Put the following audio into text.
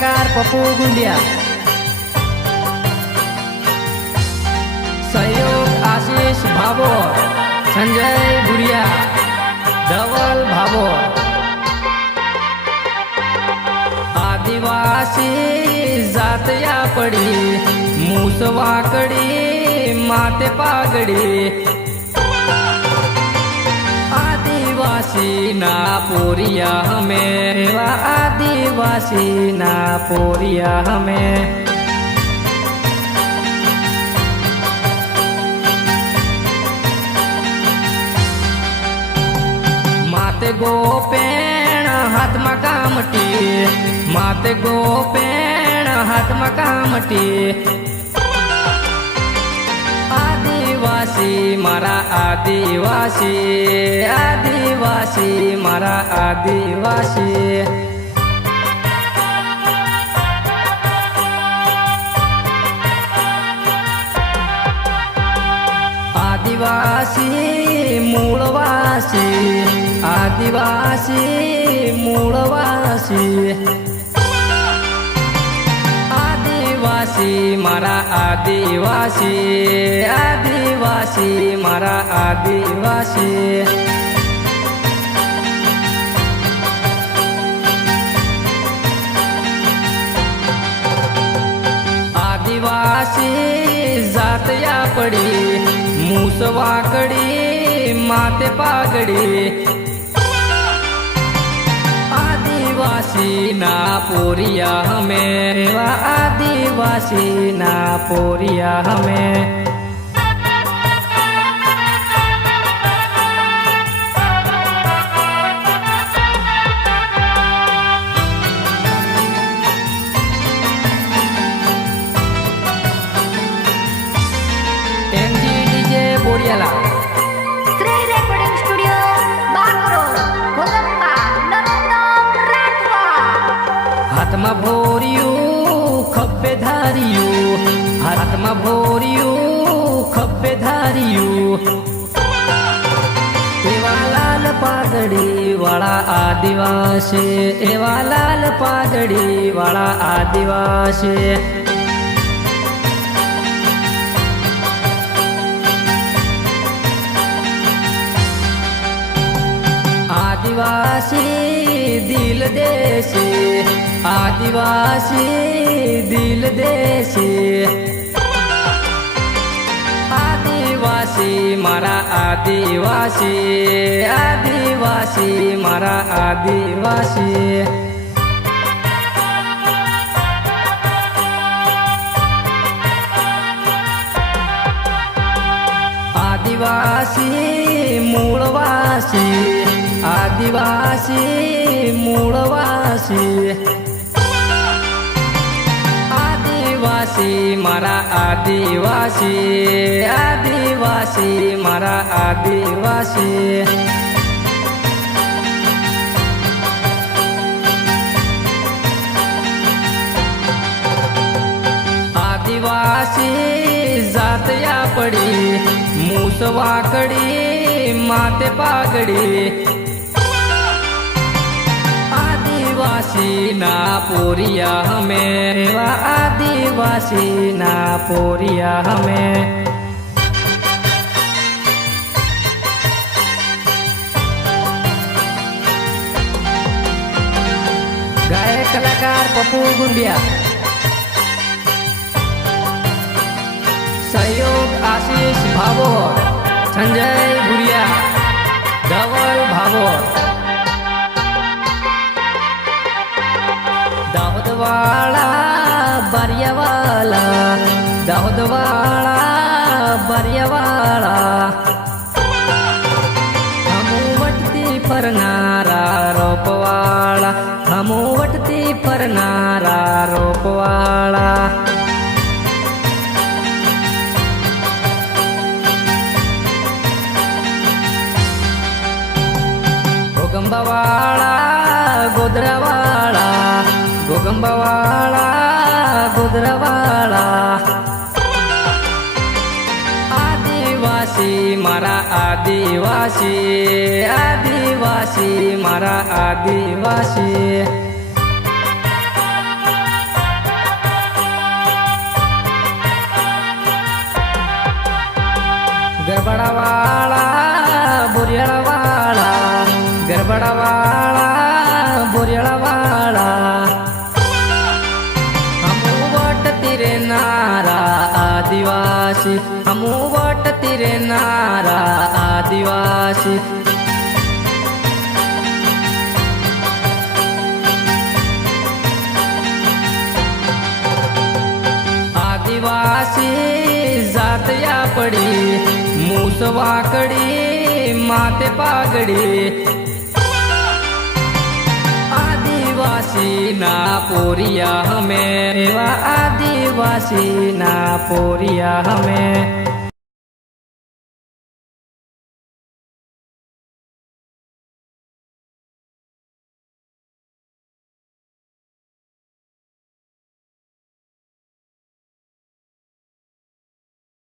कलाकार पप्पू गुंडिया, सहयोग आशीष भाभोर, संजय गुड़िया, धवल भाभोर। आदिवासी जात या पड़ी मूसवाकड़ी माते पागड़ी, आदिवासी ना पोरिया हमें, आदिवासी ना पोरिया हमें। माते गोपेण हाथ मकामटी, माते गोपेण हाथ मकामटी। आदिवासी मारा आदिवासी, आदिवासी मारा आदिवासी। आदिवासी मूलवासी, आदिवासी मूलवासी। आदिवासी मारा आदिवासी, आदिवासी मारा आदिवासी। आदिवासी जात या पड़ी मूसवाकड़ी माते पागड़ी। आदिवासी ना पोरिया हमें, आदिवासी ना पोरिया हमें। बोरियाला श्री रेकॉर्डिंग स्टुडिओ बागरोड कोलंबा नरोत्तम राठवा। हाथमा भोरियो खब्बे धारियो, हाथमा भोरियो खब्बे धारियो। एवा लाल पागड़ी वाला आदिवासी, एवा लाल पागड़ी वाला आदिवासी। आदिवासी दिल देसी, आदिवासी दिल देसी। आदिवासी मारा आदिवासी, आदिवासी मारा आदिवासी। आदिवासी मूलवासी, आदिवासी मूलवासी। आदिवासी मारा आदिवासी, आदिवासी मारा आदिवासी। आदिवासी जात या पड़ी मूसवाकड़ी माते पागड़ी। आदिवासी ना पोरिया हमें, आदिवासी ना पोरिया हमें। गायक कलाकार पप्पू गुंडिया, सहयोग आशीष भाभोर, संजय गुड़िया, धवल भाभोर। दाऊदवाड़ा बरियावाला, दाऊदवाड़ा बरियावाड़ा। हमू वटती पर नारा रोपवाड़ा, हमू वटती पर नारा रोपवाड़ा। गोगंबावाड़ा गोदरावाड़ा, गोगंबावाड़ा गोदरावाड़ा। आदिवासी मारा आदिवासी, आदिवासी मारा आदिवासी। ગરબડાવાળા બોરિયાળાવાળા ગરબડાવાળા બોરિયાળાવાળા હમુ વટતી રે નારા આદિવાસી હમુ વટતી રે નારા આદિવાસી આદિવાસી જાતયા પડી મૂસવાકડી માતે પાઘડી આદિવાસી ના પોરિયા હમે એવા આદિવાસી ના પોરિયા હમે